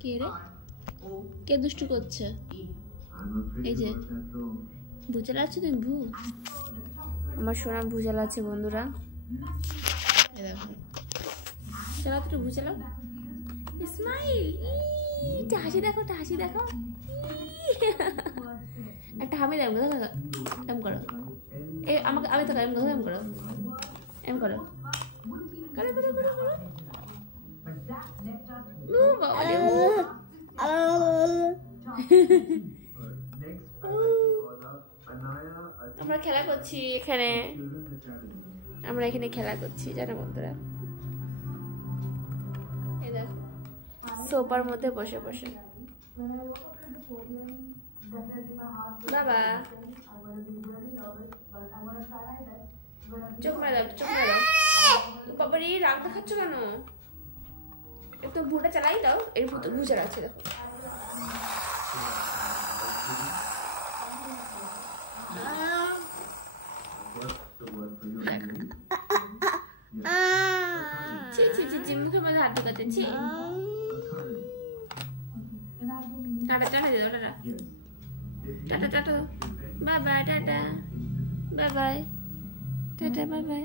কে রে? কে দুষ্টু করছে? এই যে ভু চালাচ্ছ তুমি? ভু আমার সোনা ভু চালাচ্ছে বন্ধুরা। এই দেখো চালাও তো, ভু চালাও। স্মাইল, একটা হাসি দেখো, একটা হাসি দেখো, একটা হামি দেখো। দেখো এম করো, এ আমাকে আমি তো এম করো, এম করো, এম করো, করো করো করো করো। বাবা রে, আমরা খেলা করছি এখানে, আমরা এখানে খেলা করছি জানো বন্ধুরা। এই দেখো সোফার মধ্যে বসে বসে। বাবা চোখ মেরে দাও, চোখ মেরে দাও। বাবারে রাগ দেখাচ্ছ কেন? একটু ভুটা চালাই দাও। এর ভূত ভু চালাচ্ছে দেখো। ছি ছি ছি ছি, মুখের মধ্যে হাত ঢুকাতে। ছি, টাটা টাটা দিয়ে দাও, tata tata tata, bye bye, tata bye bye, tata bye bye.